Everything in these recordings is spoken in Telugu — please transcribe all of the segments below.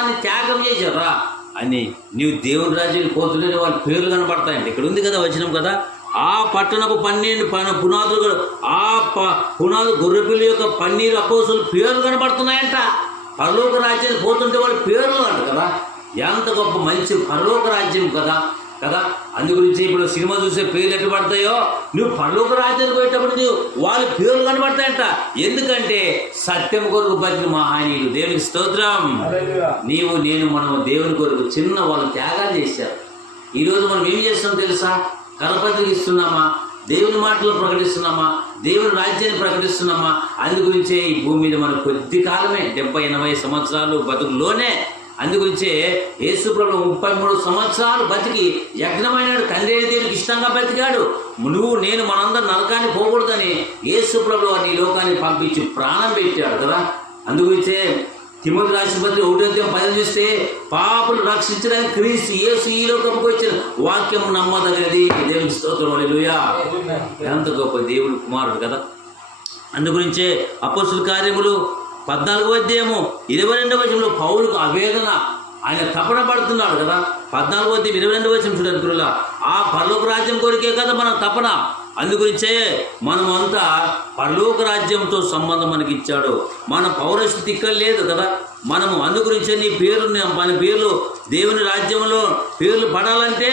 సమస్తాన్ని త్యాగం చేశారా అని నీవు దేవుని రాజ్యానికి పోతుంటే వాళ్ళ పేర్లు కనబడతాయంట. ఇక్కడ ఉంది కదా వచనం కదా, ఆ పట్టణపు 12 పునాదులు, ఆ పునాదు గొర్రెపిల్ల యొక్క 12 అపోస్తుల పేర్లు కనబడుతున్నాయంట. పరలోక రాజ్యానికి పోతుంటే వాళ్ళ పేర్లు అంట కదా. ఎంత గొప్ప మంచి పరలోక రాజ్యం కదా కదా. అందు గురించి ఇప్పుడు సినిమా చూసే పేర్లు ఎట్లా పడతాయో, నువ్వు పరలోక రాజ్యానికి పోయేటప్పుడు నువ్వు వాళ్ళ పేర్లు కనబడతాయంట. ఎందుకంటే సత్యం కొరకు బతికిన మహానీయులు. దేవునికి స్తోత్రం. నీవు నేను మనం దేవుని కొరకు చిన్న వాళ్ళు త్యాగాలు చేశారు. ఈరోజు మనం ఏం చేస్తాం తెలుసా? కరపత్రిక ఇస్తున్నామా, దేవుని మాటలు ప్రకటిస్తున్నామా, దేవుని రాజ్యాన్ని ప్రకటిస్తున్నామా? అందు గురించే ఈ భూమి మీద మనకు కొద్ది కాలమే, 70-80 సంవత్సరాలు బతుకులోనే. అందుగురించే యేసు ప్రభువు 33 సంవత్సరాలు బతికి యజ్ఞమైనాడు. తండ్రి దేవునికి ఇష్టంగా బతికాడు. నువ్వు నేను మనందరం నరకాన్ని పోకూడదని యేసు ప్రభువు నీ లోకాన్ని పంపించి ప్రాణం పెట్టాడు కదా. అందుగురించే తిమోతి రాసిన పత్రిక 1:10 చూస్తే, పాపులు రక్షించడానికి క్రీస్తు యేసు ఈ లోకంకి వచ్చిన వాక్యం నమ్మదగినది. దేవుని స్తోత్రం. హల్లెలూయా. ఎంత గొప్ప దేవుడు కుమారుడు కదా. అందుగురించే అపోస్తుల కార్యములు 14వ అధ్యాయము 22వ వచనంలో పౌలుకు ఆవేదన, ఆయన తపన పడుతున్నాడు కదా. 14వ అధ్యాయం 22వ వచనం చూడండి పిల్లల, ఆ పరలోక రాజ్యం కొరికే కదా మన తపన. అందుగురించే మనం అంతా పరలోక రాజ్యంతో సంబంధం మనకి ఇచ్చాడు. మన పౌరస్థితి ఇక్కడ లేదు కదా మనము. అందుగురించే నీ పేరు, మన పేర్లు దేవుని రాజ్యంలో పేర్లు పడాలంటే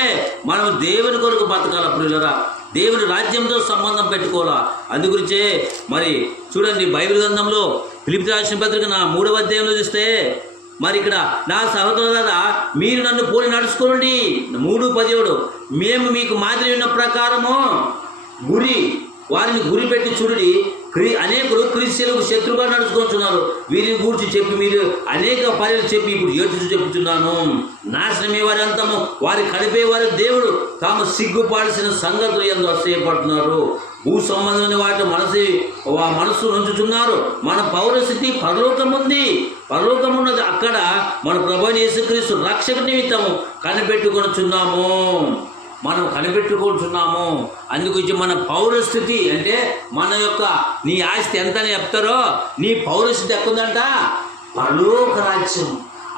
మనం దేవుని కొరకు బతకాల పిల్లరా, దేవుని రాజ్యంతో సంబంధం పెట్టుకోవాలా. అందుగురించే మరి చూడండి బైబిల్ గ్రంథంలో ఫిలిప్పీ రాసిన పత్రిక 3వ అధ్యాయంలో చూస్తే, మరి ఇక్కడ నా సహోదరులారా మీరు నన్ను పోలి నడుచుకోండి. 3:17 మేము మీకు మాదిరి ఉన్న ప్రకారము వారిని గురి పెట్టి చూడండి. అనేకులు క్రీస్తులకు శత్రువుగా నడుచుకుంటున్నారు. వీరిని గూర్చి చెప్పి మీరు అనేక పర్యలు చెప్పి ఇప్పుడు ఏడ్చుచూ చెప్తున్నాను. నాశనమే వారి అంతము, వారి కడిపే వారి దేవుడు. తాము సిగ్గుపాల్సిన సంగతులు ఎంతో అసహ్యపడుతున్నారు. భూ సంబంధమైన వాటి మనసు నుంచుతున్నారు. మన పౌరస్థితి పరలోకం ఉంది, పరలోకం ఉన్నది. అక్కడ మన ప్రభువైన యేసుక్రీస్తు రక్షక నిమిత్తము కనిపెట్టుకొనుచున్నాము. మనం కనిపెట్టుకుంటున్నాము. అందుగురించి మన పౌరస్థితి అంటే మన యొక్క నీ ఆస్తి ఎంత అని చెప్తారో, నీ పౌరస్థితి ఎక్కుందంట పరలోక రాజ్యం.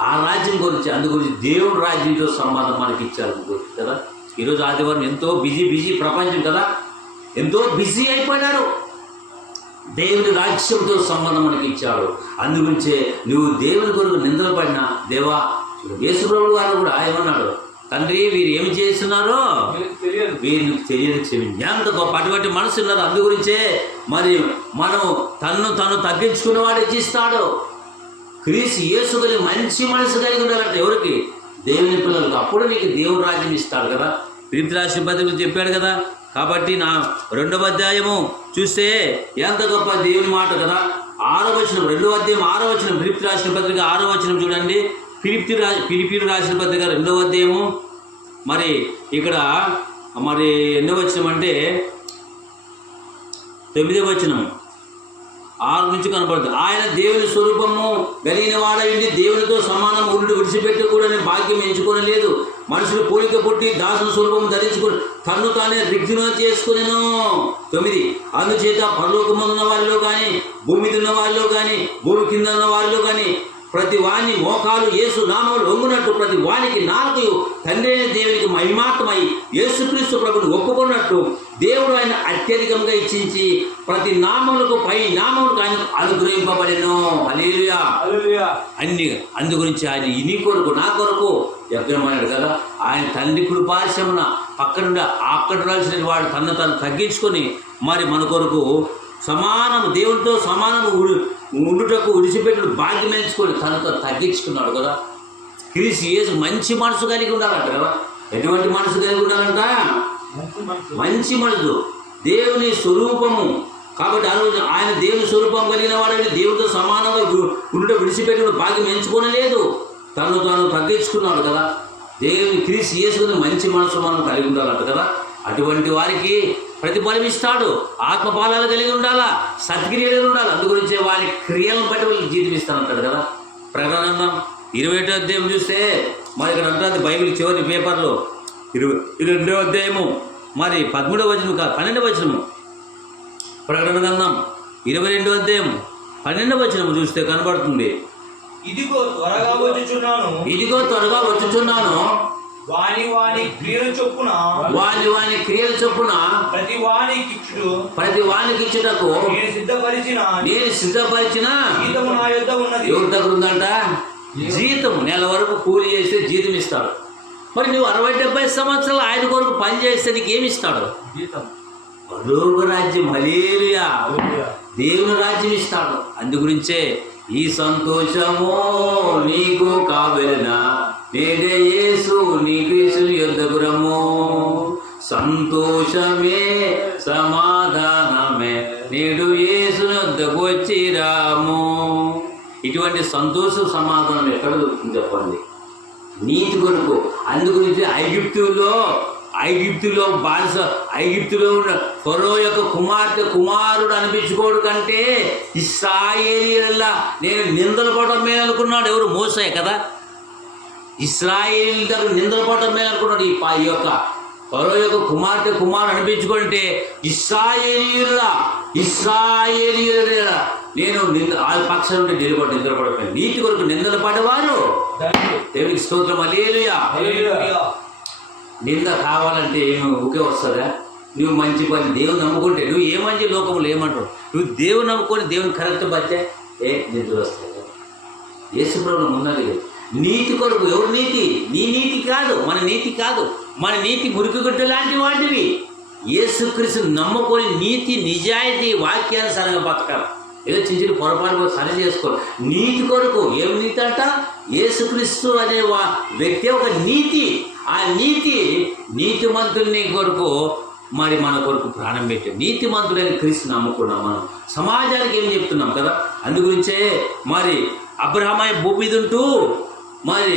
ఆ రాజ్యం గురించి, అందుగురించి దేవుని రాజ్యంతో సంబంధం మనకి ఇచ్చారు కదా. ఈరోజు ఆదివారం ఎంతో బిజీ ప్రపంచం కదా, ఎంతో బిజీ అయిపోయినారు. దేవుని రాజ్యంతో సంబంధం మనకి ఇచ్చాడు. అందుగురించే నువ్వు దేవుని కొరకు నిందలు పడినా, దేవా యేసు ప్రభువు గారు కూడా ఏమన్నాడు, తండ్రి వీరు ఏమి చేస్తున్నారో వీరిని తెలియదు క్షమించి. ఎంత గొప్ప అటువంటి మనసు ఉన్నారు. అందు గురించే మరి మనం తను తగ్గించుకున్న వాడు ఇచ్చిస్తాడు. క్రీస్తు యేసు కలిగి మంచి మనసు కలిగి ఉండాలంటే ఎవరికి? దేవుని పిల్లలకు. అప్పుడు నీకు దేవుని రాజ్యం ఇస్తాడు కదా. ఫిలిప్పీ రాసిన పత్రిక చెప్పాడు కదా. కాబట్టి 2వ అధ్యాయము చూస్తే ఎంత గొప్ప దేవుని మాట కదా. 6వ వచనం, 2వ అధ్యాయం 6వ వచనం, ఫిలిప్పీ రాసిన పత్రిక 6వ వచనం చూడండి. ఫిలిప్పీ రాసిన పత్రిక 2వ అధ్యాయము మరి ఇక్కడ మరి ఎన్నో వచనం అంటే 9వ వచనం 6 నుంచి కనపడుతుంది. ఆయన దేవుని స్వరూపము కలిగిన వాడైంది, దేవునితో సమానం ఉండి విడిచిపెట్టకూడని భాగ్యం ఎంచుకోనలేదు. మనుషులు పోలిక పుట్టి దాసుని స్వరూపం ధరించుకుని తన్ను తానే రిగ్గున చేసుకునేను. 9 అందుచేత పరలోకమున్న వారిలో కానీ, భూమి మీద ఉన్న వారిలో కానీ, భూమి కింద ఉన్న వారిలో కానీ ప్రతి వాణి మోకాలు యేసు నామములు వంగునట్టు, ప్రతి వానికి నాలుగు తండ్రి అయిన దేవునికి మహిమాత్మై యేసుక్రీస్తు ప్రభుని ఒప్పుకున్నట్టు దేవుడు ఆయన అత్యధికంగా ఇచ్చించి ప్రతి నామములకు పై నామములకు ఆయన అనుగ్రహింపబడెను. హల్లెలూయా. అన్ని అందు గురించి ఆయన నీ కొరకు నా కొరకు యజ్ఞమన్నాడు కదా. ఆయన తండ్రి కృపాశమున పక్కనుండి అక్కడ రాల్సిన వాడు తను తగ్గించుకొని మరి మన కొరకు సమానము, దేవునితో సమానము ఉండుటకు విడిచిపెట్టిన భాగ్యం ఎంచుకొని తనతో తగ్గించుకున్నాడు కదా. క్రీస్తు యేసు మంచి మనసు కలిగి ఉండాలంట కదా. ఎటువంటి మనసు కలిగి ఉండాలంట? మంచి మనసు, దేవుని స్వరూపము. కాబట్టి ఆ రోజు ఆయన దేవుని స్వరూపం కలిగిన వాడని దేవునితో సమానంగా ఉండుట విడిచిపెట్టిన భాగ్యం ఎంచుకోనలేదు, తను తగ్గించుకున్నాడు కదా. దేవుని క్రీస్తు యేసుకుని మంచి మనసు మనం కలిగి ఉండాలంట కదా. అటువంటి వారికి ప్రతిఫలమిస్తాడు. ఆత్మపాలాలు కలిగి ఉండాలా, సత్క్రియలు ఉండాలి. అందుగురించే వారి క్రియలను బట్టి వాళ్ళు జీతం ఇస్తానంటాడు కదా. ప్రకటన 21వ అధ్యాయం చూస్తే మరి ఇక్కడ అంటుంది బైబిల్ చివరి పేపర్లో 22వ అధ్యాయము మరి 13వ వచనం కాదు 12వ వచనము. ప్రకటన గ్రంథం 22వ అధ్యాయం 12వ వచనము చూస్తే కనబడుతుంది. ఇదిగో త్వరగా వచ్చుచున్నాను. వాని వాని క్రియల చొప్పున ప్రతి వానికి ఇచ్చుటకు నేను సిద్ధపరిచిన జీతము నా యొద్ద ఉన్నది. ఎవరి దగ్గర ఉందంట? జీతం. నెల వరకు కూలి చేస్తే జీతం ఇస్తాడు. మరి నువ్వు 60-70 సంవత్సరాలు ఆయన కొరకు పని చేస్తే నీకు ఏమి ఇస్తాడు? జీతం. పరలోక రాజ్యం. హల్లెలూయా. దేవుని రాజ్యం ఇస్తాడు. అందుగురించే ఈ సంతోషము నీకు కావలెనా, నేడే యేసు నీకు యొద్దకు రమ్ము. సంతోషమే సమాధానమే నేడు యేసు యొద్దకు వచ్చి రాము. ఇటువంటి సంతోష సమాధానం ఎక్కడ దొరుకుతుంది చెప్పండి? నీతి కొరకు. అందుగురించి ఐగుప్తులో బానిస, ఐగుప్తులో ఉన్న ఫరో యొక్క కుమారుడు అనిపించుకోడు కంటే ఇశ్రాయేలీయుల నేను నిందలు పడటం మేలు అనుకున్నాడు. ఎవరు? మోసే కదా. ఇశ్రాయేలీయుల దగ్గర నిందలు పడటం మేలు అనుకున్నాడు. ఈ యొక్క ఫరో యొక్క కుమారుడు అనిపించుకుంటే ఇశ్రాయేలీయుల నేను ఆ పక్షం నుండి నిలబడిపోయాను. నీతి కొరకు నిందలు పడేవారు దేవునికి స్తోత్రం. హల్లెలూయా. నింద కావాలంటే ఒకే వస్తుందా? నువ్వు మంచి పని దేవుని నమ్ముకుంటే నువ్వు ఏ మంచి లోకంలో ఏమంటావు? నువ్వు దేవుని నమ్ముకొని దేవుని కరెక్ట్ బట్టే నిద్రలు వస్తాయి. యేసు ప్రభువు ఉన్నది నీతి కొరకు. ఎవరు నీతి? నీ నీతి కాదు, మన నీతి కాదు. మన నీతి మురికి గుడ్డ లాంటి వాటివి. యేసుక్రీస్తు నమ్ముకొని నీతి నిజాయితీ వాక్యానుసారంగా బతకాలి. ఏదో చిన్న పొరపాటు సరి చేసుకో. నీతి కొరకు. ఏం నీతి అంట? యేసుక్రీస్తు అనే వ్యక్తి ఒక నీతి. ఆ నీతిమంతుల్ని కొరకు మరి మన కొరకు ప్రాణం పెట్టి నీతిమంతుడైన క్రీస్తు నమ్ముకున్నాం. మనం సమాజానికి ఏం చెప్తున్నాం కదా. అందుగురించే మరి అబ్రహాం భూమి మీద ఉంటూ మరి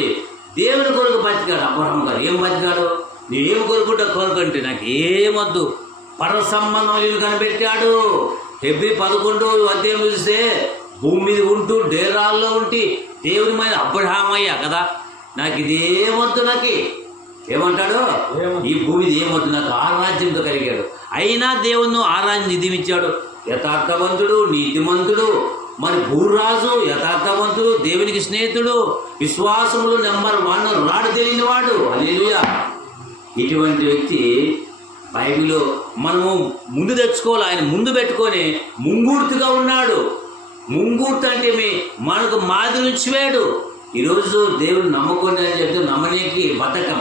దేవుని కొరకు బతికాడు. అబ్రహాం గారు ఏం బతికాడు? నేనేం కొరకు అంటే నాకు ఏమొద్దు, పర సంబంధం కనిపెట్టాడు. హెబ్రీ 11 అధ్యాయం చూస్తే భూమి మీద ఉంటూ డేరాల్లో ఉండి దేవుని మీద అబ్రహామయ్యా కదా, నాకు ఇదేమొద్దు, నాకు ఏమంటాడు? ఈ భూమి ఏమొద్దు, నాకు ఆరాధ్యంతో కలిగాడు. అయినా దేవుని ఆరాధ్యం నిధిమిచ్చాడు. యథార్థవంతుడు, నీతిమంతుడు, మరి భూరాజు, యథార్థవంతుడు, దేవునికి స్నేహితుడు, విశ్వాసములు నెంబర్ 1 రాడు తెలియని వాడు. హల్లెలూయా. ఇటువంటి వ్యక్తి బైబిల్లో మనము ముందు తెచ్చుకోవాలి. ఆయన ముందు పెట్టుకొని ముంగూర్తిగా ఉన్నాడు. ముంగూర్తి అంటే మనకు మాదిరి ఉంచివాడు. ఈరోజు దేవుడు నమ్ముకొని అని చెప్తే నమ్మనీకి బతకం.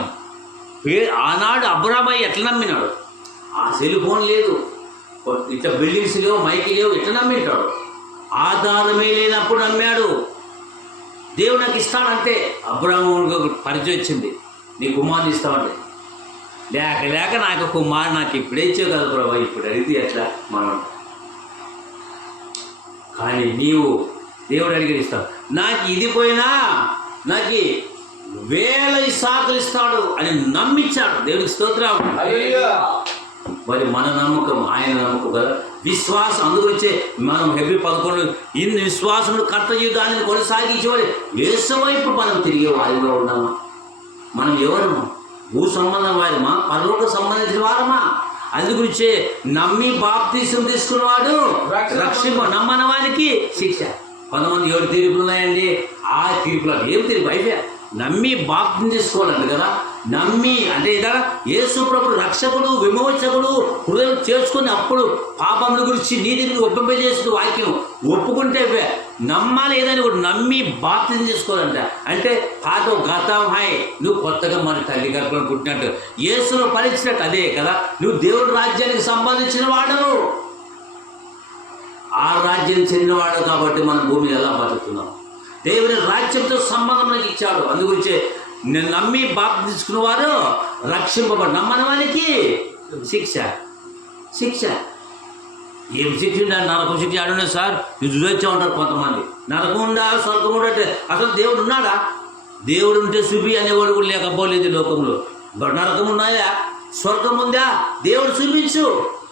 ఆనాడు అబ్రహాం ఎట్లా నమ్మినాడు? ఆ సెల్ ఫోన్ లేదు, ఇట్లా బిల్డింగ్స్ లేవు, మైకి లేవు, ఎట్లా నమ్మింటాడు? ఆధారమే లేనప్పుడు నమ్మాడు. దేవుడు నాకు ఇస్తాడంటే అబ్రహాం పరిచయం వచ్చింది, నీ కుమారుని ఇస్తామంటే లేక నాకు కుమారు నాకు ఇప్పుడే ఇచ్చావు కదా ప్రభా, ఇప్పుడు అడిగితే ఎట్లా మనం. కానీ నీవు దేవుడు అడిగి ఇస్తావు. నాకు ఇది పోయినా నాకు 1000 ఇస్సాకులు ఇస్తాడు అని నమ్మించాడు. దేవుడికి స్తోత్రం. మరి మన నమ్మకం ఆయన నమ్మకం కదా, విశ్వాసం. అందుగురించే మనం హెబ్రీ 11 ఇన్ని విశ్వాసములు కర్త జీవితాన్ని కొనసాగించేవాడు యేసు వైపు మనం తిరిగే వారిగా ఉన్నామా? మనం ఎవరము? భూ సంబంధం వారమా? పరలోక సంబంధించిన వారమా? అందుగురించే నమ్మి బాప్తీసం తీసుకున్నవాడు రక్షింప, నమ్మని వారికి శిక్ష. 7 తీర్పులు ఉన్నాయండి. ఆ తీర్పులు ఏం తీర్పు అయిపోయా? నమ్మి బాప్తిసం తీసుకోవాలండి కదా. నమ్మి అంటే ఇదా యేసు ప్రభు రక్షకుడు, విమోచకుడు హృదయం చేర్చుకొని అప్పుడు పాపముల గురించి నీతిని ఒప్పింపజేసిన వాక్యం ఒప్పుకుంటే నమ్మాలి. ఏదని కూడా నమ్మి బాప్తిసం చేసుకోవాలంట. అంటే పాత గతం హాయ్, నువ్వు కొత్తగా మన తల్లి గర్భంలో పుట్టినట్టు యేసులో పరీక్షినట్టు అదే కదా. నువ్వు దేవుడి రాజ్యానికి సంబంధించిన వాడు, ఆ రాజ్యానికి చెందినవాడు. కాబట్టి మనం భూమిని ఎలా బతుకుతున్నాం? దేవుని రాజ్యంతో సంబంధం నాకు ఇచ్చాడు. అందుగురించే నేను నమ్మి బాప్తిసం తీసుకున్న వారు రక్షింపబడి, నమ్మని వారికి శిక్ష. ఏం శిక్ష? నరకం శిక్ష ఆడున్నా సార్, నువ్వు చూసొచ్చా ఉంటారు కొంతమంది. నరకం ఉందా, స్వర్గం ఉంటే అసలు దేవుడు ఉన్నాడా? దేవుడు ఉంటే చూపి అనేవాడు కూడా లేకపోలేదు లోకంలో. నరకం ఉన్నాయా, స్వర్గం ఉందా? దేవుడు చూపించు.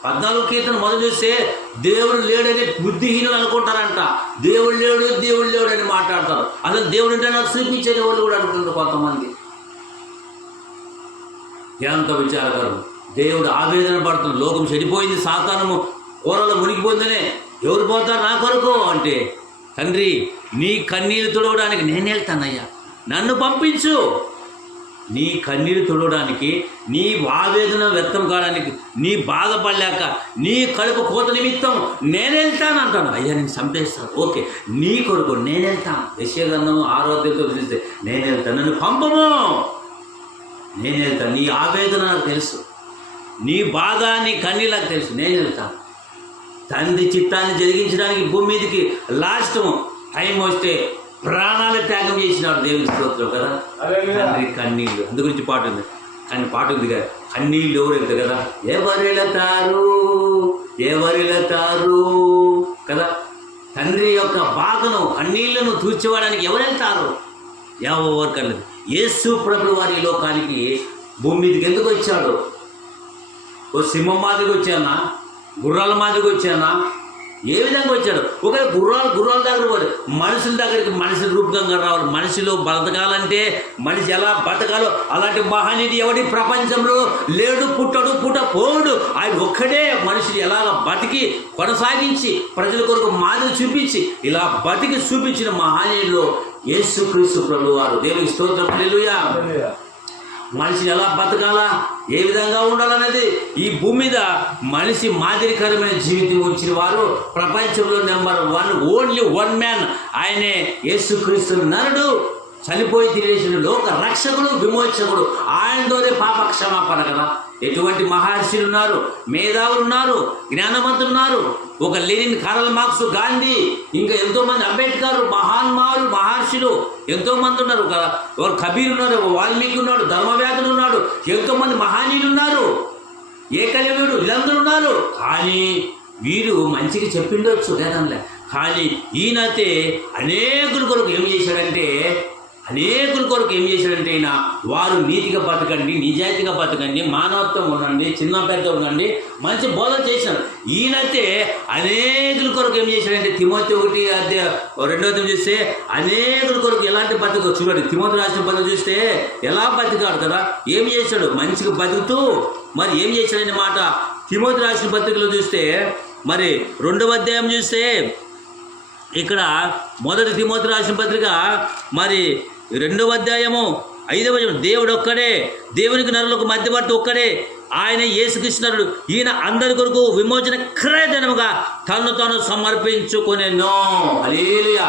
14 కీర్తన మొదలు చూస్తే దేవుడు లేడని బుద్ధిహీనులు అనుకుంటారంట. దేవుడు లేడు అని మాట్లాడతారు. అసలు దేవుడు అంటే నాకు చూపించని వాళ్ళు కూడా అనుకుంటారు కొంతమంది. ఎంత విచారకరం. దేవుడు ఆవేదన పడుతున్నారు. లోకం చెడిపోయింది, సాతానము కూరలో మునిగిపోయిందనే. ఎవరు పోతారు నా కొరకు అంటే తండ్రి నీ కన్నీరు తుడవడానికి నేను వెళ్తానయ్యా, నన్ను పంపించు. నీ కన్నీరు తుడవడానికి, నీ ఆవేదన వ్యక్తం కావడానికి, నీ బాధపడలేక నీ కడుపు కోత నిమిత్తం నేను వెళ్తాను అంటాను. అయ్యా నేను చంపేస్తాను, ఓకే నీ కొడుకు నేను వెళ్తాను. యెషయా ఆరోగ్యంతో చూస్తే నేను వెళ్తాను, నన్ను పంపము, నేను వెళ్తాను. నీ ఆవేదన నాకు తెలుసు, నీ బాధ నీ కన్నీరు నాకు తెలుసు, నేను వెళ్తాను. తండ్రి చిత్తాన్ని జరిగించడానికి భూమి మీదకి లాస్ట్ టైం వస్తే ప్రాణాలు త్యాగం చేసినాడు. దేవుని స్తోత్రం కదా. తండ్రి కన్నీళ్ళు, అందు గురించి పాట ఉంది, కానీ పాట ఉంది కదా, కన్నీళ్ళు ఎవరు వెళ్తారు కదా, ఎవరెళ్తారు కదా. తండ్రి యొక్క బాధను కన్నీళ్లను తూర్చేవాడానికి ఎవరు వెళ్తారు? ఎవరు కలేదు. యేసు ప్రభువు వారి ఈ లోకానికి భూమి మీదకి ఎందుకు వచ్చాడు? ఓ సింహం మాదిరిగా వచ్చానా, గుర్రాల మాదిరిగా వచ్చానా, ఏ విధంగా వచ్చాడు? ఒక గుర్రాల దగ్గర పోదు, మనుషుల దగ్గరికి మనిషి రూపంగా రావాలి. మనిషిలో బతకాలంటే మనిషి ఎలా బతకాలో అలాంటి మహానీయుడు ఎవడి ప్రపంచంలో లేడు, పుట్టపోడు. ఆయన ఒక్కడే మనిషిని ఎలాగ బతికి కొనసాగించి ప్రజల కొరకు మాదిరి చూపించి ఇలా బతికి చూపించిన మహానీయుల్లో యేసుక్రీస్తు ప్రభువు వారు. దేవునికి స్తోత్రం, హల్లెలూయా. మనిషిని ఎలా బతకాలా, ఏ విధంగా ఉండాలనేది ఈ భూమి మీద మనిషి మాదిరికరమైన జీవితం వచ్చిన వారు ప్రపంచంలో నెంబర్ 1, ఓన్లీ 1 మ్యాన్, ఆయనే యేసుక్రీస్తు నరుడు, చనిపోయి తిరిగేసిన లోక రక్షకుడు, విమోచకుడు. ఆయనతోనే పాప క్షమాపణ కదా. ఎటువంటి మహర్షులు ఉన్నారు, మేధావులు ఉన్నారు, జ్ఞానవంతులు ఉన్నారు. ఒక లెనిన్, కార్ల్ మార్క్స్, గాంధీ, ఇంకా ఎంతోమంది, అంబేద్కర్, మహర్షులు ఎంతోమంది ఉన్నారు కదా. ఒక కబీర్ ఉన్నారు, వాల్మీకి ఉన్నాడు, ధర్మవ్యాధులు ఉన్నాడు, ఎంతోమంది మహానీయులు ఉన్నారు, ఏకలవ్యుడు, వీళ్ళందరూ ఉన్నారు. కానీ వీరు మంచిగా చెప్పిండొచ్చు లేదనలే. కానీ ఈయనైతే అనేకుల కొరకు ఏం చేశాడంటే ఈయన వారు నీతిగా బతకండి, నిజాయితీగా బతకండి, మానవత్వం ఉండండి, చిన్న పెద్ద ఉండండి, మంచి బోధ చేశాడు. ఈయనైతే అనేకుల కొరకు ఏం చేశాడంటే తిమోతి 1:2 చూస్తే అనేకుల కొరకు ఎలాంటి బతుకు చూడండి. తిమోతి రాసిన పత్రిక చూస్తే ఎలా బతికాడు కదా, ఏం చేశాడు? మంచిగా బతుకుతూ మరి ఏం చేశాడనే మాట తిమోతి రాసిన పత్రికలో చూస్తే, మరి 2వ అధ్యాయం చూస్తే ఇక్కడ 1 తిమోతి రాసిన పత్రిక మరి 2వ అధ్యాయము 5వ వచనం, దేవుడు ఒక్కడే, దేవునికి నరులకు మధ్యవర్తి ఒక్కడే, ఆయన యేసుక్రీస్తు. ఈయన అందరి కొరకు విమోచన క్రయధనముగా తను తాను సమర్పించుకొనెను. హల్లెలూయా.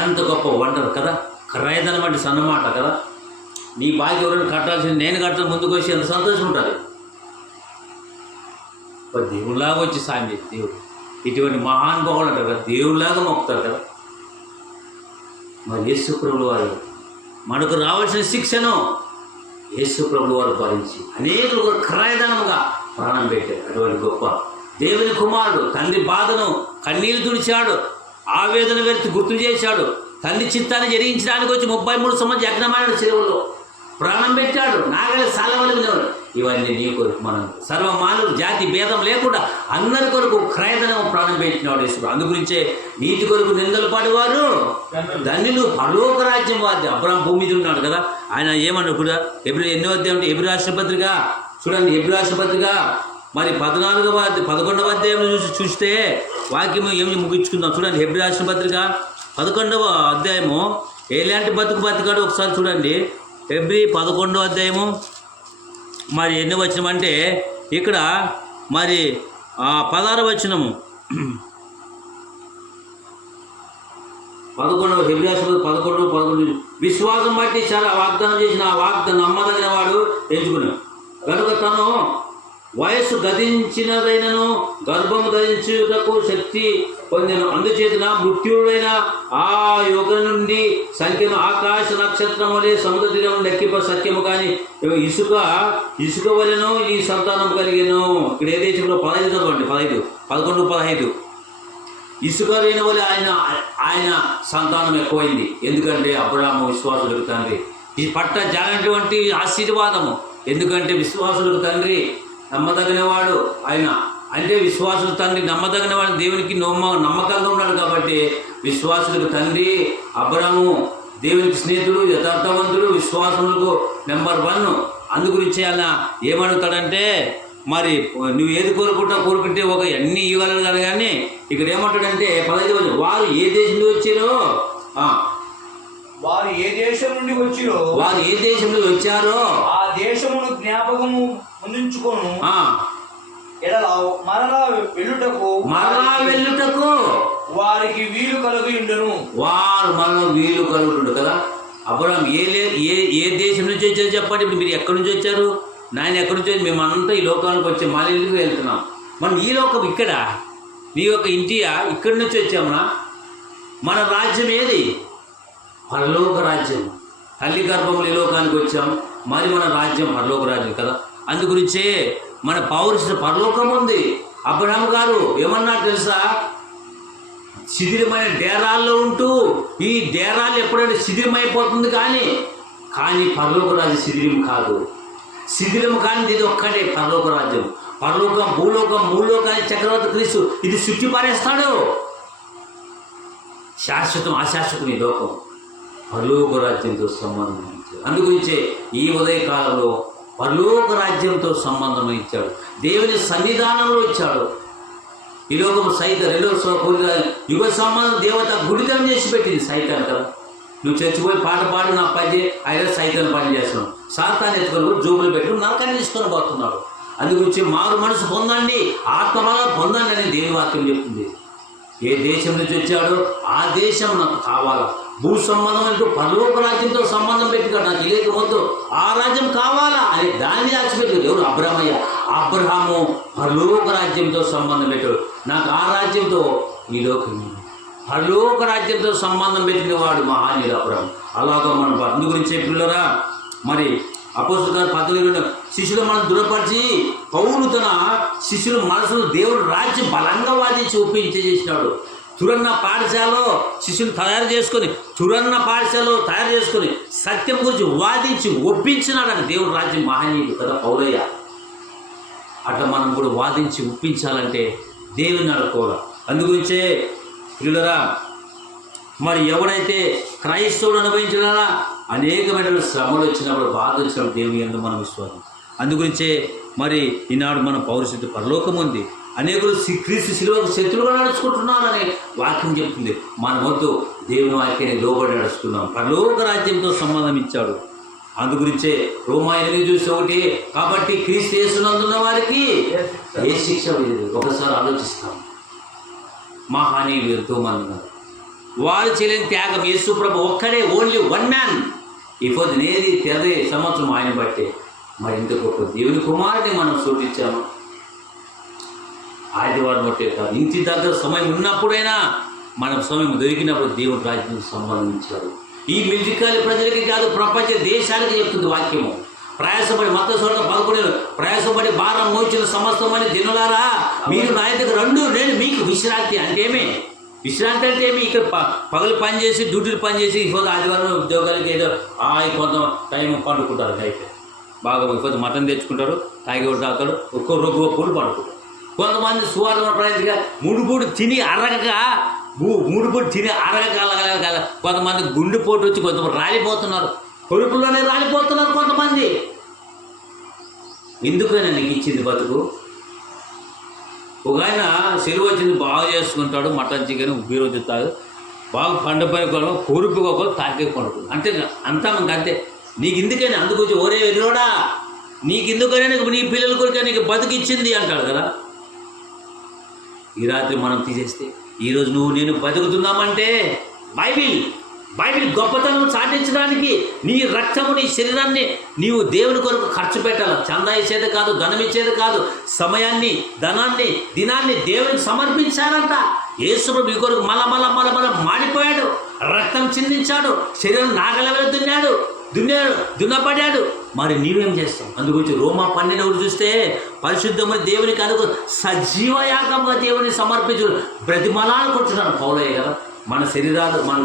ఎంత గొప్ప వండర్ కదా. క్రయధనం అంటే సన్నమాట కదా. నీ బాకి ఎవరైనా కట్టాల్సింది నేను కట్టాలి, ముందుకు వచ్చి ఎంత సంతోషం ఉంటుంది. దేవుడిలాగా వచ్చి సాయం చేసి దేవుడు ఇటువంటి మహానుభావులు అంటారు కదా, దేవుడిలాగా మొక్కుతారు కదా. మరి యేసు ప్రభువు వారు మనకు రావాల్సిన శిక్షను యేసు ప్రభువు వారు భరించి అనేకులు క్రయధనముగా ప్రాణం పెట్టారు. అటువంటి గొప్ప దేవుని కుమారుడు తండ్రి బాధను కన్నీరు తుడిచాడు, ఆవేదన వ్యక్తి గుర్తు చేశాడు, తండ్రి చిత్తాన్ని జరిగించడానికి వచ్చి 33 సంవత్సరాలు యజ్ఞమానాడు, చెరువులో ప్రాణం పెట్టాడు, నాగలి సాలవలు వినేవాడు. ఇవన్నీ నీ కొరకు మనం సర్వ మానవులు జాతి భేదం లేకుండా అందరి కొరకు క్రయధనం ప్రాణం పెట్టినాడు యేసు. అందుగురించే నీతి కొరకు నిందలు పడేవారు ధన్యులు, పరలోక రాజ్యం వారి. అబ్రాహాం భూమి మీద ఉన్నాడు కదా, ఆయన ఏమన్నాడు కూడా. ఎన్నో అధ్యాయం అంటే ఎబ్రీ రాష్ట్ర పత్రిక చూడండి, ఎబ్రీ రాష్ట్ర పత్రిక మరి 11వ అధ్యాయంలో చూస్తే వాక్యము ఏమి ముగించుకుందాం. చూడండి, ఎబ్రీ రాష్ట్ర పత్రిక 11వ అధ్యాయము ఎలాంటి బతికాడు ఒకసారి చూడండి. ఎబ్రీ 11వ అధ్యాయము మరి ఎన్ని వచనం అంటే ఇక్కడ మరి 16వ వచనము 11 విశ్వాసం బట్టి చాలా వాగ్దానం చేసిన ఆ వాగ్దానం నమ్మదగిన వాడు ఎంచుకున్నాడు కనుక తను వయస్సు గతించినదైనను గర్భము ధరించుటకు శక్తి పొందిన అందుచేతన మృత్యుడైన ఆ యుగ నుండి సంఖ్యను ఆకాశ నక్షత్రం వలె సముద్ర తీరం లెక్కింప సత్యము. కానీ ఇసుక వలెను ఈ సంతానం కలిగను. ఇక్కడ ఏ దేశంలో 15 చదవండి, 11-15 ఇసుక లేని వల్ల ఆయన సంతానం ఎక్కువైంది. ఎందుకంటే అబ్రాహాము విశ్వాసులకు తండ్రి. ఈ పట్ట జానటువంటి ఆశీర్వాదము. ఎందుకంటే విశ్వాసులకు తండ్రి నమ్మదగినవాడు ఆయన. అంటే విశ్వాసుల తండ్రి నమ్మదగిన వాడు, దేవునికి నమ్మకంగా ఉన్నాడు కాబట్టి విశ్వాసులకు తండ్రి అబ్రాహాము దేవునికి స్నేహితుడు, యథార్థవంతుడు, విశ్వాసములకు నెంబర్ 1. అందుగురించి ఆయన ఏమడుగుతాడంటే మరి నువ్వు ఏది కోరుకుంటే ఒక అన్ని ఇవ్వగలరు కదా. కానీ ఇక్కడ ఏమంటాడంటే 15వ వచనం, వారు ఏ దేశం నుండి వచ్చారో వారు ఏ దేశం నుండి వచ్చారో ఆ దేశమును జ్ఞాపకము ఉంచుకొను మరలా వెళ్ళుటకు వారికి వీలు కలుగుండును. వారు మరలా వీలు కలుగుండు కదా. అబ్రహాం ఏ దేశం నుంచి వచ్చారు చెప్పండి. ఇప్పుడు మీరు ఎక్కడి నుంచి వచ్చారు? నాయన ఎక్కడి నుంచి వచ్చి మేమంతా ఈ లోకానికి వచ్చి మళ్ళీ ఇంటికి వెళ్తున్నాం. మనం ఈ లోకం ఇక్కడ, నీ యొక్క ఇంటియా ఇక్కడి నుంచి వచ్చామన్నా? మన రాజ్యం ఏది? పరలోక రాజ్యం. తల్లి గర్భంలో ఈ లోకానికి వచ్చాం, మరి మన రాజ్యం పరలోక రాజ్యం కదా. అందుగురించే మన పౌరుష పరలోకం ఉంది. అబ్రహాం గారు ఏమన్నారు తెలుసా? శిథిలమైన డేరాల్లో ఉంటూ ఈ డేరాలు ఎప్పుడైనా శిథిలమైపోతుంది, కానీ పరలోక రాజ్యం శిథిలం కాదు. శిథిలం కానిది ఇది ఒక్కటే పరలోక రాజ్యం. పరలోకం, భూలోకం, మూలోకాన్ని చక్రవర్తి క్రీస్తు ఇది చుట్టి పారేస్తాడు. శాశ్వతం అశాశ్వతం ఈ లోకం. పరలోక రాజ్యంతో సంబంధం ఇచ్చాడు. అందుగురించే ఈ ఉదయకాలంలో పరలోక రాజ్యంతో సంబంధం ఇచ్చాడు. దేవుని సన్నిధానంలో ఇచ్చాడు. ఈ లోకం సైతం యుగ సంబంధం దేవత గుడితం చేసి పెట్టింది సైతాన్ని కదా. నువ్వు చచ్చిపోయి పాట పాడు నా పని అయినా సైతాన్ని పని చేస్తున్నావు. సాతాన్ని ఎత్తుకొని జోబులు పెట్టుకుని నరకాన్ని తీసుకొని పోతున్నాడు. అందుగురించి మారు మనసు పొందండి, ఆత్మబలం పొందండి అని దేవుని వాక్యం చెప్తుంది. ఏ దేశం నుంచి వచ్చాడో ఆ దేశం నాకు కావాలా. భూ సంబంధం అంటూ పరలోక రాజ్యంతో సంబంధం పెట్టుకోడు. నాకు లేకపోతే ఆ రాజ్యం కావాలా అని దాన్ని దాచిపెట్టాడు. ఎవరు? అబ్రహాము పరలోక రాజ్యంతో సంబంధం పెట్టాడు. నాకు ఆ రాజ్యంతో ఈ లోకం, పరలోక రాజ్యంతో సంబంధం పెట్టిన వాడు మహానీయుడు అబ్రహాం. అలాగా మనం అందు గురించి పిల్లరా, మరి అపోస్తలుల కార్యం 12 శిష్యులు మనం దృఢపరిచి పౌలు తన శిష్యుల మనసును దేవుడు రాజ్యం బలంగా వాదించి ఒప్పించేసినాడు. తురన్న పాఠశాలలో శిష్యులు తయారు చేసుకొని సత్యం గురించి వాదించి ఒప్పించినాడని దేవుడు రాజ్యం మహనీయుడు కదా పౌలయ్య. అట్లా మనం కూడా వాదించి ఒప్పించాలంటే దేవుని నడుకోవాలి. అందుగురించే పిల్లరా, మరి ఎవడైతే క్రైస్తవుడు అనుభవించినారా అనేకమైన శ్రమలు వచ్చినప్పుడు, బాధ వచ్చినప్పుడు దేవుని యందు మనం విశ్వాసం. అందుగురించే మరి ఈనాడు మన పౌరశుద్ధి పరలోకం ఉంది. అనేకులు క్రీస్తు శిలువకు శత్రువుగా నడుచుకుంటున్నారనే వాక్యం చెప్తుంది. మన వద్దు దేవుని వాక్యాన్ని లోబడి నడుచుకున్నాం. పరలోక రాజ్యంతో సంబంధం ఇచ్చాడు. అందుగురించే రోమా 8:1 కాబట్టి క్రీస్తు యేసునందున్న వారికి ఏ శిక్ష లేదు. ఒకసారి ఆలోచిస్తాం. మహానీయులు ఎంతో మంది ఉన్నారు. వారు చేయలేని త్యాగం యేసు ప్రభు ఒక్కడే, ఓన్లీ వన్ మ్యాన్. ఇప్పుడు నేది తెదే సంవత్సరం ఆయన బట్టే మరి ఇంత గొప్ప దేవుని కుమారుని మనం సూచించాము. ఆదివారం బట్టే కాదు, ఇంటి దగ్గర సమయం ఉన్నప్పుడైనా మనం సమయం దొరికినప్పుడు దేవుని రాజ్యం సంబంధించాడు. ఈ మిల్జికాలి ప్రజలకి కాదు, ప్రపంచ దేశానికి చెప్తుంది వాక్యము. ప్రయాసపడి మత్తసోడ 11 ప్రయాసపడి భారం మోచిన సమస్తమని దినులారా మీరు నా దగ్గర రండు, నేను మీకు విశ్రాంతి. అంటే ఏమి విశ్రాంతి? అంటే ఏమి? ఇక్కడ పగలు పనిచేసి డ్యూటీలు పనిచేసి ఇప్పుడు ఆదివారం ఉద్యోగాలకి ఏదో కొంత టైం పండుకుంటారు. అయితే బాగా ఇప్పుడు మటన్ తెచ్చుకుంటారు, తాగి తాగుతాడు, ఒక్కో పూలు పండుకుంటారు. కొంతమంది సువార్త ప్రయత్నంగా ముడుపుడు తిని అరగక కొంతమంది గుండెపోటు వచ్చి కొంతమంది రాలిపోతున్నారు, కొడుకుల్లోనే రాలిపోతున్నారు కొంతమంది. ఎందుకైనా నీకు ఇచ్చింది బతుకు? ఒక ఆయన సెలవు వచ్చింది బాగా చేసుకుంటాడు, మటన్ చికెన్ బీరోజు తాగు బాగా పండుపై కొరుపుకోక తాకే కొనుక్కు అంటే అంతా మనకు అంతే. నీకు ఎందుకైనా అందుకొచ్చి ఒరే వెళ్ళోడా నీకు ఎందుకైనా నీ పిల్లల కొరికే నీకు బతుకిచ్చింది అంటాడు కదా. ఈ రాత్రి మనం తీసేస్తే ఈరోజు నువ్వు నేను బతుకుతున్నామంటే బైబిల్ గొప్పతనం సాధించడానికి నీ రక్తము, నీ శరీరాన్ని నీవు దేవుని కొరకు ఖర్చు పెట్టాలి. చందా ఇచ్చేది కాదు, ధనం ఇచ్చేది కాదు, సమయాన్ని, ధనాన్ని, దినాన్ని దేవునికి సమర్పించాలంట. యేసు మీ కొరకు మల మాడిపోయాడు, రక్తం చిందించాడు, శరీరం నాగలవే దున్నపడ్డాడు. మరి నీవేం చేస్తావు? అందుగురించి రోమా 12 చూస్తే పరిశుద్ధమైన దేవునికి అనుకో సజీవయాగంగా దేవుని సమర్పించు బ్రతిమలాలు కొట్టున్నాను పౌలయ్య కదా. మన శరీరాలు, మన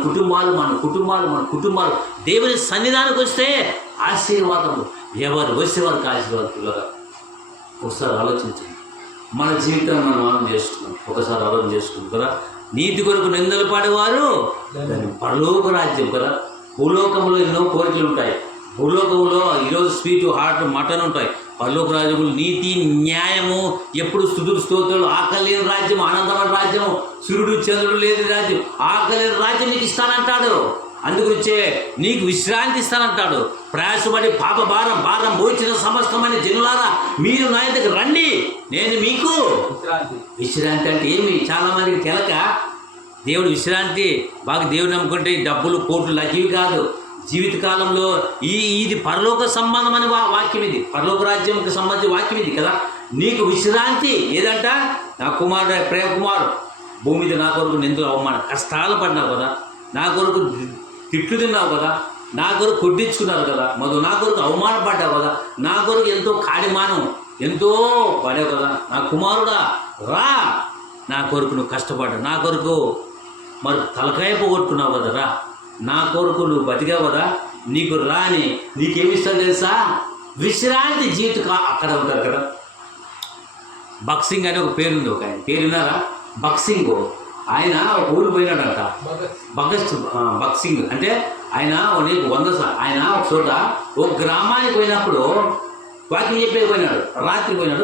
కుటుంబాలు దేవుని సన్నిధానికి వస్తే ఆశీర్వాదము, ఎవరు వచ్చేవారికి ఆశీర్వాదాలుగా. ఒకసారి ఆలోచించండి. మన జీవితాన్ని మనం ఒకసారి ఆలోచన చేసుకున్నాం కదా. నీతి కొరకు నిందలు పడేవారు పరలోక రాజ్యం కదా. భూలోకంలో ఎన్నో కోరికలు ఉంటాయి. భూలోకంలో ఈరోజు స్వీట్, హాట్, మటన్ ఉంటాయి. పరలోక రాజ్యములు నీతి న్యాయము, ఎప్పుడు స్తుతులు స్తోత్రాలు, ఆకలి లేని రాజ్యం, ఆనందమైన రాజ్యము, సూర్యుడు చంద్రుడు లేని రాజ్యం, ఆకలి లేని రాజ్యం నీకు ఇస్తానంటాడు. అందుగురించే నీకు విశ్రాంతి ఇస్తానంటాడు. ప్రయాసపడి పాప భారం మోచిన సమస్తమైన జనులారా మీరు నా దగ్గర రండి, నేను మీకు విశ్రాంతి అంటే ఏమి చాలా మందికి తెలక దేవుడు విశ్రాంతి బాగా దేవుడు నమ్ముకుంటే డబ్బులు కోట్లు లక్ష్మి కాదు. జీవితకాలంలో ఇది పరలోక సంబంధమైన వాక్యం, ఇది పరలోక రాజ్యంకి సంబంధించిన వాక్యం ఇది కదా. నీకు విశ్రాంతి ఏదంట, నా కుమారుడు ప్రేమ కుమారుడు భూమి మీద నా కొరకు నిందులు అవమానం కష్టాలు పడినావు కదా, నా కొరకు తిట్లు తిన్నావు కదా, నా కొరకు కొట్టించుకున్నారు కదా, నా కొరకు అవమానపడ్డావు కదా, నా కొరకు ఎంతో కాడిమానం ఎంతో పడావు కదా. నా కుమారుడా రా, నా కొరకు నువ్వు కష్టపడ్డావు, నా కొరకు మరి తలకాయ పోగొట్టుకున్నావు కదా, రా నా కొరకు నువ్వు బతికావు కదా, నీకు రాని నీకేమిస్తాను తెలుసా, విశ్రాంతి జీవితం. అక్కడ ఉంటారు కదా. బక్సింగ్ అనే ఒక పేరుంది, ఒక ఆయన పేరున్నారా, బక్సింగ్. ఆయన ఒక ఊరు పోయినాడంట, బక్సింగ్ అంటే ఆయన 100 ఆయన ఒక చోట ఒక గ్రామానికి పోయినప్పుడు వాకింగ్ చెప్పే పోయినాడు, రాత్రి పోయినాడు,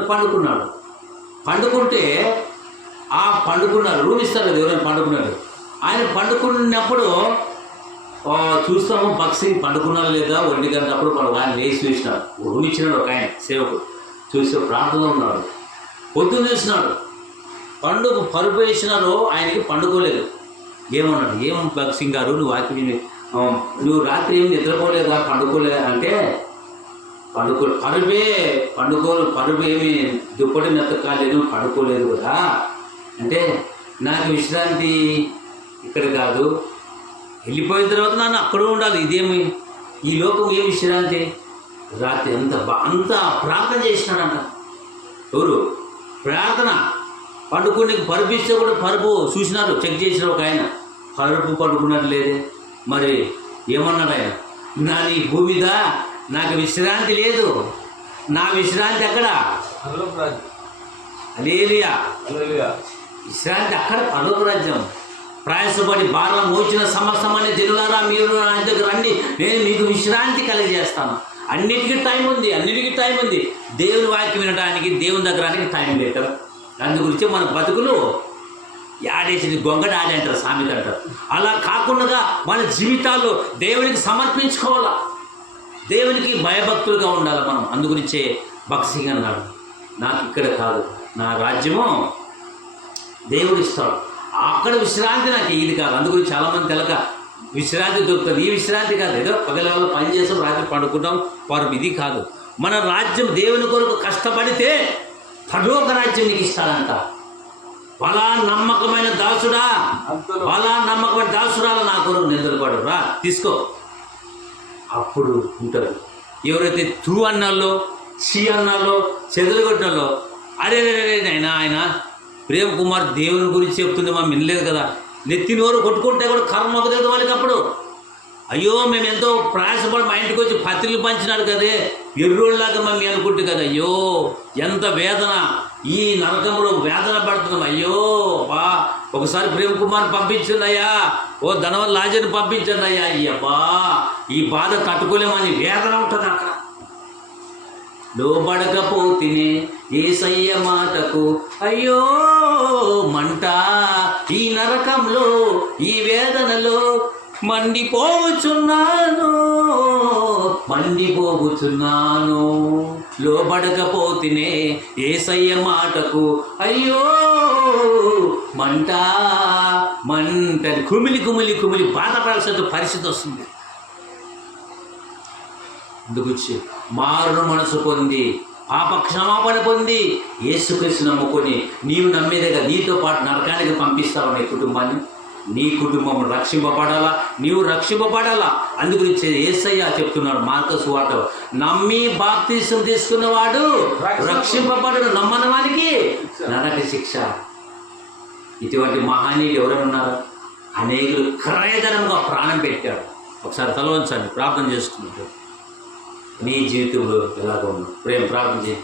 పండుకుంటే ఆ పండుకున్నాడు, రూమ్ ఇస్తారు కదా ఎవరైనా పండుకున్నాడు. ఆయన పండుకున్నప్పుడు చూస్తాము బక్సింగ్ పండుకున్నాడు లేదా 1 గంటప్పుడు ఆయన లేచి చూసినాడు, రూమ్ ఇచ్చినాడు ఒక ఆయన సేవకుడు, చూసి ప్రార్థనలో ఉన్నాడు. పొద్దున్న చూసినాడు పరుపు వేసినారు, ఆయనకి పండుకోలేదు. ఏమన్నాడు, ఏం బక్సింగ్ గారు నువ్వు రాత్రి ఏం నిద్రపోలేదా, పండుకోలేదా అంటే పరుపు ఏమి దుప్పటి మెత్తకాలేదు, పండుకోలేదు కదా అంటే, నాకు విశ్రాంతి ఇక్కడ కాదు, వెళ్ళిపోయిన తర్వాత నన్ను అక్కడ ఉండాలి, ఇదేమి ఈ లోకం ఏం విశ్రాంతి. రాత్రి అంత ప్రార్థన చేసినాడంట. ఎవరు ప్రార్థన పండుకుని పరుపు ఇస్తే కూడా పరుపు చూసినారు, చెక్ చేసినారు ఒక ఆయన, పరుపు పడుకున్నట్టు లేదే. మరి ఏమన్నాడు ఆయన, నీ భూమి మీద నాకు విశ్రాంతి లేదు, నా విశ్రాంతి అక్కడ హల్లెలూయా విశ్రాంతి అక్కడ పరలోక రాజ్యం. ప్రయాసపడి భారం మోచిన సమస్తమైన జనులారా మీరు నా దగ్గర రండి, నేను మీకు విశ్రాంతి కలిగజేస్తాను. అన్నిటికీ టైం ఉంది. దేవుని వాక్యం వినడానికి, దేవుని దగ్గరానికి టైం లేదు కదా. అందు గురించి మన బతుకులు యాడేసి గొంగడ ఆడి అంటారు, సామెత అంటారు. అలా కాకుండా మన జీవితాల్లో దేవునికి సమర్పించుకోవాలా, దేవునికి భయభక్తులుగా ఉండాలి మనం. అందు గురించే బక్సింగ్ అన్నాడు, నాకు ఇక్కడ కాదు, నా రాజ్యము దేవుడు ఇస్తాడు, అక్కడ విశ్రాంతి నాకు ఇది కాదు. అందు గురించి చాలామంది తెలక విశ్రాంతి దొరుకుతుంది, ఈ విశ్రాంతి కాదు, ఏదో పగలలో పని చేస్తాం, రాత్రి పండుకుంటాం, పరుపు, ఇది కాదు. మన రాజ్యం దేవుని కొరకు కష్టపడితే పరలోక రాజ్యం నీకు ఇస్తాడంట. బలా నమ్మకమైన దాసుడా, నా కొరకు నిద్రపడు, రా తీసుకో, అప్పుడు ఉంటారు. ఎవరైతే తూ అన్నాలో, చీ అన్నాలో, చెదరగొట్టినాలో, అరే ఆయన ప్రేమ్ కుమార్ దేవుని గురించి చెప్తుంది మనం వినలేదు కదా, నెత్తి నోరు కొట్టుకుంటే కూడా కర్మ మొదలదు వాళ్ళకి. అప్పుడు అయ్యో మేము ఎంతో ప్రయాసపడి మా ఇంటికి వచ్చి పత్రికలు పంచినారు కదే, ఎర్రోళ్ళలాగా మమ్మీ అనుకుంటే కదా, అయ్యో ఎంత వేదన, ఈ నరకంలో వేదన పడుతున్నాం, అయ్యో బా ఒకసారి ప్రేమ్ కుమార్ పంపించండి అయ్యా, ఓ ధనవన్ లాజర్ని పంపించండి అయ్యా, అయ్యబ్బా ఈ బాధ తట్టుకోలేమని వేదన ఉంటుంది అక్కడ. లోబడకపోతినే యేసయ్య మాటకు అయ్యో మంట, ఈ నరకంలో ఈ వేదనలో మండిపోవచ్చున్నాను, లోబడకపోతినే యేసయ్య మాటకు అయ్యో మంట, కుమిలి బాధపడాల్సిన పరిస్థితి వస్తుంది. అందుకొచ్చి మారును మనసు పొంది, పాప క్షమాపణ పొంది, యేసుక్రీస్తు నమ్ముకొని నీవు నమ్మేదేగా నీతో పాటు నరకానికి పంపిస్తావు నీ కుటుంబాన్ని. నీ కుటుంబం రక్షింపబడాలా, నీవు రక్షింపబడాలా. అందుగురించి యేసయ్య చెప్తున్నాడు మార్కు సువార్తలో, నమ్మి బాప్తిసం తీసుకున్నవాడు రక్షింపబడడు, నమ్మని వానికి నరక శిక్ష. ఇటువంటి మహనీయులు ఎవరైనా ఉన్నారా? అనేకులు క్రయధనంగా ప్రాణం పెట్టాడు. ఒకసారి తలవంచండి, ప్రార్థన చేసుకుంటారు. నీ జీవితంలో ఎలాగ ఉన్నావు? ప్రేమ ప్రార్థన చేయి.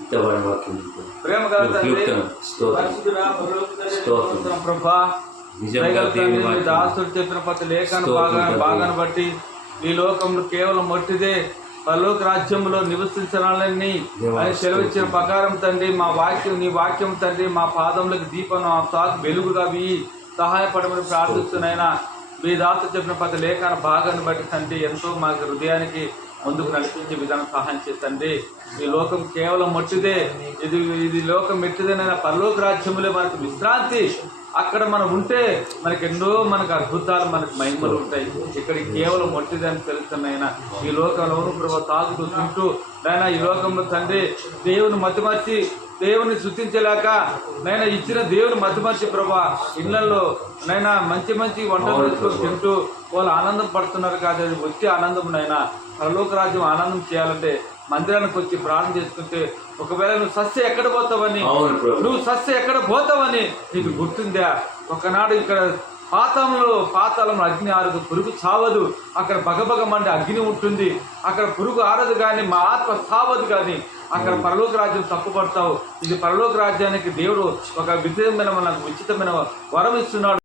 ఇంతవాడి వాక్యం దాసుడు చెప్పిన ప్రతి లేఖను భాగాన్ని బట్టి ఈ లోకంలో కేవలం మట్టిదే, పరలోక రాజ్యంలో నివసించాలని అని సెలవిచ్చిన ప్రకారం తండ్రి మా వాక్యం నీ వాక్యం తండ్రి మా పాదములకు దీపం మా తాకు వెలుగుగా సహాయపడమని ప్రార్థిస్తున్నాయినా మీ దాత చెప్పిన ప్రతి లేఖన భాగాన్ని బట్టి తండ్రి ఎంతో మా హృదయానికి ముందుకు నడిపించే విధానం సహాయం చేస్తండి. ఈ లోకం కేవలం మట్టిదే, ఇది లోకం మెట్టిదేనైనా పరలోక రాజ్యములే మనకు విశ్రాంతి. అక్కడ మనం ఉంటే మనకు అద్భుతాలు మనకు మహిమలు ఉంటాయి. ఇక్కడ కేవలం మట్టిదే అని తెలుస్తున్నాయినా ఈ లోకంలో ప్రభు తాగుతూ తింటూ నైనా ఈ లోకంలో తండ్రి దేవుని మతిమర్చి దేవుని శుద్ధించలేక నైనా ఇచ్చిన దేవుని మతిమర్చి ప్రభా ఇళ్లలో నైనా మంచి మంచి వంటలు వేసుకొని తింటూ వాళ్ళు ఆనందం పడుతున్నారు కాదు. అది వచ్చే ఆనందం నైనా పరలోక రాజ్యం ఆనందం చేయాలంటే మందిరానికి వచ్చి ప్రార్థన చేసుకుంటే ఒకవేళ నువ్వు సస్య ఎక్కడ పోతావని నీకు గుర్తుందా? ఒకనాడు ఇక్కడ పాతాళంలో అగ్ని ఆరదు, పురుగు చావదు. అక్కడ బగబగ మండే అగ్ని ఉంటుంది, అక్కడ పురుగు ఆరదు కానీ మా ఆత్మ సావదు. కానీ అక్కడ పరలోక రాజ్యం తప్పుపడతావు. ఇది పరలోక రాజ్యానికి దేవుడు ఒక విధమైన మనకు ఉచితమైన వరం ఇస్తున్నాడు.